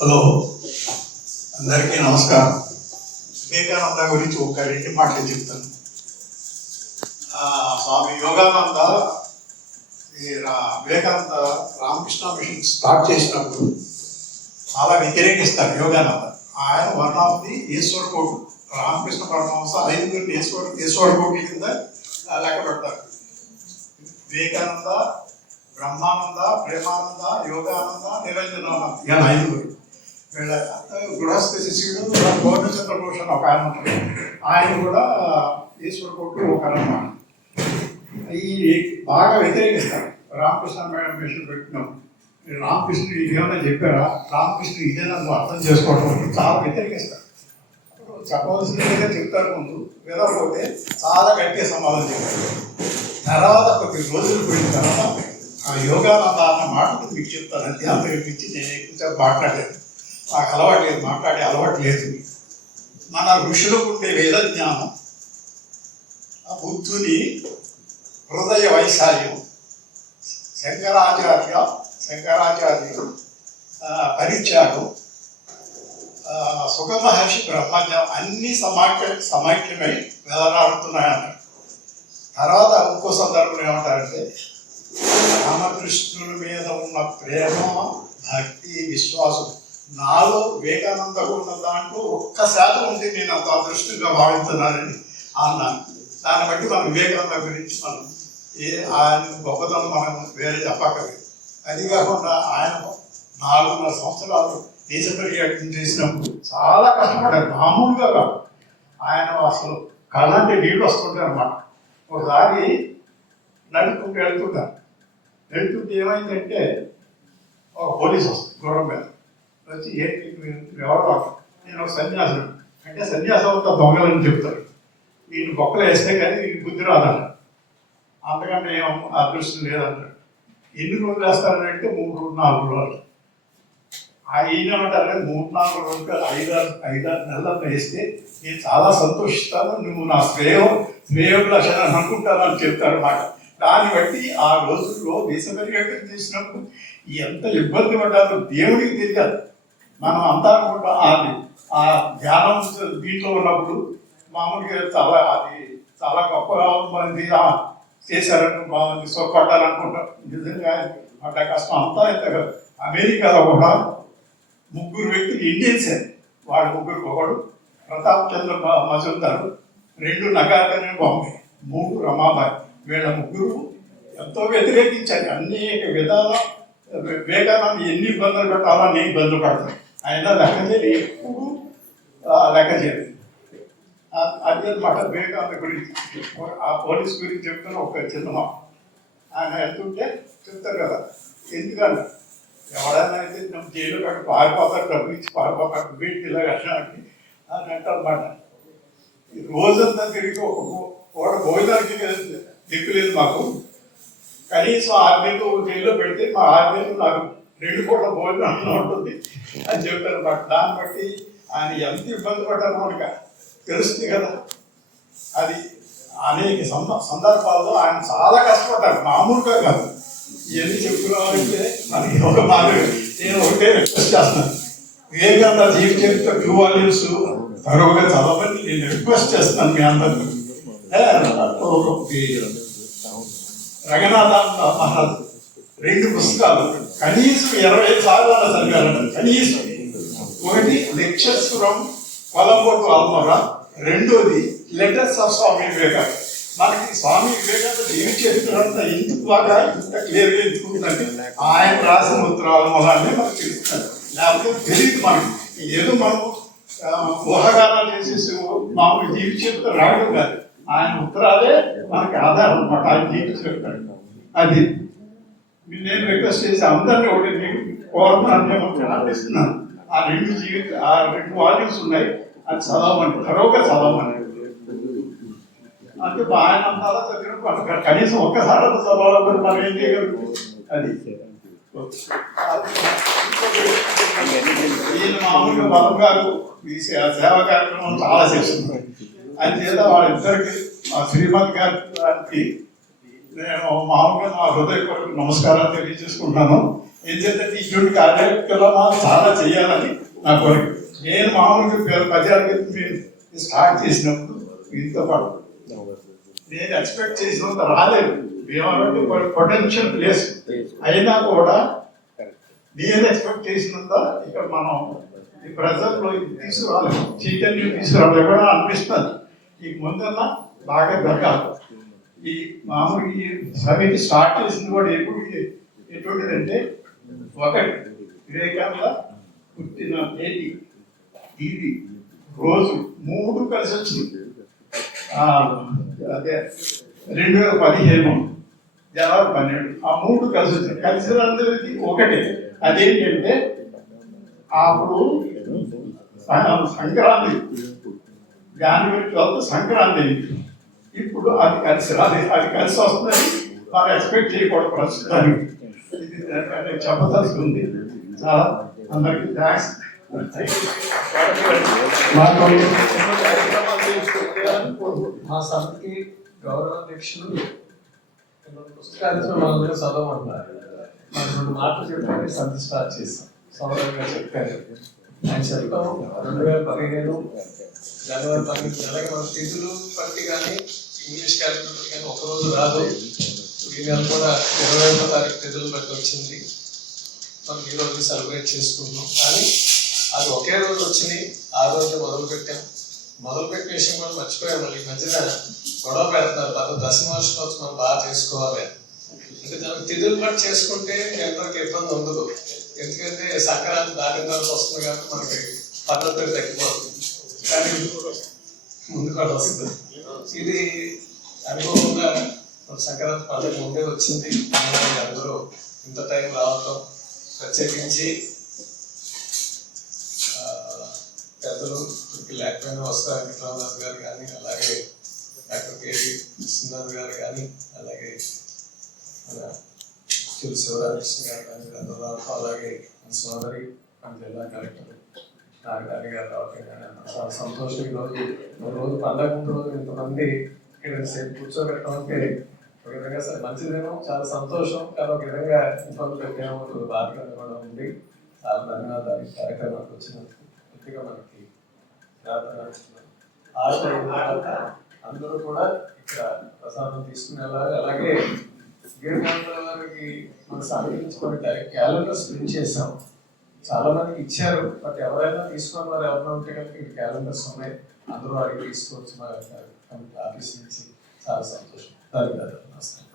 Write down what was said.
Hello, అందరికీ నమస్కారం. వివేకానంద గురించి ఒక 2 మాటలు చెప్తాను. స్వామి యోగానంద వివేకానంద రామకృష్ణ మిషన్ స్టార్ట్ చేసినప్పుడు చాలా వ్యతిరేకిస్తారు యోగానంద. ఆయన వన్ ఆఫ్ ది ఈశ్వర కోటి, రామకృష్ణ పరమహంస 5 ఈశ్వర కోటి కింద లెక్క పెడతారు. వివేకానంద, బ్రహ్మానంద, ప్రేమానంద, యోగానంద, నిరంజనానంద, ఇలా 5. వీళ్ళ గృహస్థ శిష్యుడు గౌరచంద్రభూషణ్ ఒక ఆయన ఉంటాడు. ఆయన కూడా ఈశ్వర కోటి ఒక అన్నమాట. ఈ బాగా వ్యతిరేకిస్తారు రామకృష్ణ మిషన్ పెట్టినప్పుడు. రామకృష్ణుడు ఏమైనా చెప్పారా, రామకృష్ణుడు ఇదేనా నువ్వు అర్థం చేసుకోవడం, చాలా వ్యతిరేకిస్తారు. చెప్పవలసిందిగా చెప్తారు ముందు, వినకపోతే చాలా గట్టిగా సమాధానం చెప్తారు. తర్వాత కొద్ది రోజులు పోయిన తర్వాత ఆ యోగానంద అన్న మాటలు మీకు చెప్తానంటే అంతకు మించి నేను ఎక్కువ మాట్లాడలేదు. నాకు అలవాటు లేదు, మాట్లాడే అలవాటు లేదు. మన ఋషులకు ఉండే వేద జ్ఞానం, ఆ బుద్ధుని హృదయ వైశాల్యం, శంకరాచార్యులు పరిత్యాగం, సుఖమహర్షి బ్రహ్మజ్ఞానం అన్నీ సమాఖ్యమై వెదలాడుతున్నాయన్నారు. తర్వాత ఇంకో సందర్భం ఏమంటారంటే, రామకృష్ణుల మీద ఉన్న ప్రేమ, భక్తి, విశ్వాసం నాలో వివేకానందకు ఉన్న దాంట్లో 1% ఉంది, నేను అంత అదృష్టంగా భావిస్తున్నానని అన్నాను. దాన్ని బట్టి మనం వివేకానంద గురించి మనం ఆయన గొప్పతనం మనం వేరే చెప్పక్కర్లేదు. అది కాకుండా ఆయన 4.5 సంవత్సరాలు దేశ పర్యటన చేసినప్పుడు చాలా కష్టపడ్డారు, మామూలుగా కాదు. ఆయన అసలు కళ్ళంటే నీళ్ళు వస్తుంటాయి అన్నమాట. ఒకసారి నడుచుకుంటూ వెళ్తుంటే ఏమైందంటే ఒక పోలీసు వస్తుంది గౌరవం మీద వచ్చి, ఎవరో నేను ఒక సన్యాసుడు అంటే, సన్యాసం అంతా దొంగలని చెప్తారు. వీళ్ళు బొక్కలు వేస్తే కానీ వీళ్ళు బుద్ధి రాదంట, అంతకంటే ఏం అదృష్టం లేదంటారు. ఎన్ని రోజులు వేస్తారంటే 3-4 రోజులు. ఈయన ఏమంటారు, 3-4 రోజులు 5-6 నెలలు వేస్తే నేను చాలా సంతోషిస్తాను, నువ్వు నా శ్రేయోభిలాషని అనుకుంటానని చెప్తారు మాట. దాన్ని బట్టి ఆ రోజుల్లో దేశ పర్యటన చేసినప్పుడు ఎంత ఇబ్బంది పడ్డారో దేవుడికి తెలియదు. మనం అంతా అనుకుంటా అది ఆ ధ్యానం దీంట్లో ఉన్నప్పుడు మామూలుగా చాలా గొప్పగా మంది చేశారని బాగుంది సొప్పట్టాలనుకుంటాం. నిజంగా పడ్డ కష్టం అంతా ఎంత కాదు. అమెరికాలో కూడా 3 వ్యక్తులు ఇండియన్సే. వాళ్ళు 3 ఒకడు ప్రతాప్ చంద్ర మజుందారు, 2 నగార్కర్ బాంబే, 3 రమాబాయి. వీళ్ళ 3 ఎంతో వ్యతిరేకించారు అనేక విధాల. వివేకానంద ఎన్ని ఇబ్బందులు పెట్టాలో అన్ని ఇబ్బందులు పడతారు. ఆయన లెక్క చేయలేదు, ఎప్పుడు లెక్క చేయలేదు. అదే మాట వివేకానంద గురించి. ఆ పోలీస్ గురించి చెప్తున్న ఒక చిన్న మాట. ఆయన వెళ్తుంటే చెప్తారు కదా, ఎందుకంటే ఎవడైనా అయితే நம்ம జైలు కట్టి పారిపోతారు, డబ్బు ఇచ్చి పారిపోతారు, వీటికి ఇలా కట్టినట్టు అని అంటారన్నమాట. రోజంతా తిరిగి ఒక భోజనానికి దిక్కులేదు మాకు, కనీసం 6 నెలలు జైల్లో పెడితే మా 6 నెలలు నాకు 2 పూట్ల భోజనం ఉంటుంది అని చెప్తారు అన్నమాట. దాన్ని బట్టి ఆయన ఎంత ఇబ్బంది పడ్డారో మనకు తెలుస్తుంది కదా. అది అనేక సందర్భాల్లో ఆయన చాలా కష్టపడ్డారు, మామూలుగా కాదు. ఇవన్నీ చెప్పుకోవాలంటే మనకి ఒక మాదిరి. నేను ఒకటే రిక్వెస్ట్ చేస్తున్నాను, వివేకానంద జీవిత చరిత్ర 2 వాల్యూమ్స్ తరువుగా చదవమని నేను రిక్వెస్ట్ చేస్తున్నాను మీ అందరికీ. రంగనాథ మహారాజ్ 2 పుస్తకాలు కనీసం 25 సార్లు చదివారంట. కనీసం ఒకటి lectures from Colombo to Almora, 2వది లెటర్స్ ఆఫ్ స్వామి వివేకానంద. మనకి స్వామి వివేకానంద జీవిత చరిత్ర అంతా ఎందుకు బాగా ఇంత క్లియర్గా ఎందుకుంటుందంటే ఆయన రాసిన ఉత్తరాల వల్లనే మనకు తెలుస్తుంది. లేకపోతే తెలియదు మనకి. ఏదో మనం ఊహాగానాలు చేసేసి మామూలు జీవిత చరిత్ర రావడం కాదు, ఆయన ఉత్తరాలే మనకి ఆధారం అన్నమాట. ఆయన జీవిత చరిత్ర అది నేను రిక్వెస్ట్ చేసి అందరినీ ఒకటి మీకు కోరుతున్నాను, ప్రార్థిస్తున్నాను. ఆ 2 వాల్యూమ్స్ ఉన్నాయి, అది చదవమని, తరువుగా చదవమని. అంటే ఆయన అంతా చదివిన కనీసం ఒక్కసారి చదవాలని మనం ఏం చేయగలుగుతాం. అది ఈయన మామూలుగా బలం గారు ఈ సేవా కార్యక్రమం చాలా చేస్తున్నారు. అని చేత వాళ్ళిద్దరికి మా శ్రీమతి గారికి నేను మామూలుగా నా హృదయపూర్వక నమస్కారాలు తెలియజేసుకుంటున్నాను. ఎందుకంటే ఇటువంటి కార్యక్రమాలు చాలా చేయాలని నా కోరిక. నేను మామూలుగా 10 ఏళ్ళ క్రితం నేను స్టార్ట్ చేసినప్పుడు ఇంతో పాటు నేను ఎక్స్పెక్ట్ చేసినంత రాలేదు. ఏమంటే పొటెన్షియల్ ప్లేస్ అయినా కూడా నేను ఎక్స్పెక్ట్ చేసినంత ఇక్కడ మనం ఈ ప్రజల్లో తీసుకురాలేదు, చైతన్యం తీసుకురాలేదు కూడా అనిపిస్తుంది. ఈ ముందన్నా బాగా జరగాలి. ఈ మామూలు ఈ సమితి స్టార్ట్ చేసింది కూడా ఎప్పుడు ఎటువంటిదంటే, ఒకటి వివేకానంద పుట్టిన తేదీ ఇది రోజు 3 కలిసి వచ్చింది. అదే 2015 జనవరి 12 ఆ 3 కలిసి వచ్చింది. కలిసినందరికీ ఒకటి అదేంటంటే అప్పుడు సంక్రాంతి జనవరి 12 సంక్రాంతి అయింది. ఇప్పుడు అది కలిసి వస్తుందని మనం ఎక్స్పెక్ట్ చేయకూడదు ప్రస్తుతానికి. ఇది చెప్పదలుచుకుంది. చాలా అందరికీ థ్యాంక్స్. మా సమితి గౌరవ అధ్యక్షులు పుస్తకాలతో మన మీద చదవమన్నారు. మనం 2 మాటలు చెప్పడానికి సమితి స్టార్ట్ చేస్తాం. సౌరంగా చెప్పారు. ఆయన చెప్పడం 2015 జనవరి 12 అలాగే మన తిథులు బట్టి కానీ ఇంగ్లీష్ క్యాలెండర్ కానీ ఒకరోజు రాదు. ఈ నెల కూడా 21వ తారీఖు తిథులు బట్టి వచ్చింది. మనం ఈ రోజు సెలబ్రేట్ చేసుకుంటున్నాం. కానీ అది ఒకే రోజు వచ్చినాయి. ఆ రోజు మొదలుపెట్టిన విషయం కూడా మర్చిపోయాం. మళ్ళీ ఈ మధ్యన గొడవ పెడుతున్నారు. దశమార్షికోత్సవం బాగా చేసుకోవాలి అంటే దానికి తిథులు బట్టి చేసుకుంటే ఎంతవరకు ఇబ్బంది ఉండదు. ఎందుకంటే సంక్రాంతి దాటిన తర్వాత వస్తుంది కాబట్టి మనకి పద్ధతి తగ్గిపోతుంది. కానీ ముందు కూడా వస్తుంది. ఇది అనుభవంగా సంక్రాంతి పండుగ ముందే వచ్చింది. అందరూ ఇంత టైం రావటం, ప్రత్యేకించి పెద్దలు లేకపోయినా వస్తారు వెంకటరామనాథ్ గారు కానీ, అలాగే డాక్టర్ కేవి సింధర్ గారు కానీ, అలాగే మన శివరామకృష్ణ గారు కానీ అందరూ రావటం, అలాగే సోదరి మన జిల్లా కలెక్టర్ నాగరాణి గారు రావటం కానీ చాలా సంతోషం. రోజు పండగ ముందు రోజు ఇంతమంది ఇక్కడ సేపు కూర్చోబెట్టడం అంటే ఒక విధంగా మంచిదేమో, చాలా సంతోషం. కానీ ఒక విధంగా ఇబ్బంది పెట్టేమో బాధగా కూడా ఉంది. చాలా ధన్యవాదాలు ఈ కార్యక్రమానికి వచ్చినందుకు. పూర్తిగా మనకి అందరూ కూడా ఇక్కడ ప్రసాదం తీసుకునేలాగా, అలాగే వారికి మనం సంబంధించుకొని క్యాలెండర్స్ ప్రింట్ చేసాం. చాలా మందికి ఇచ్చారు. బట్ ఎవరైనా తీసుకున్న వారు ఎవరైనా ఉంటే కనుక ఇక్కడ క్యాలెండర్స్ ఉన్నాయి. అందరూ వారికి తీసుకోవచ్చు మా ఆఫీస్ నుంచి. చాలా సంతోషం. ధన్యవాదాలు. నమస్కారం.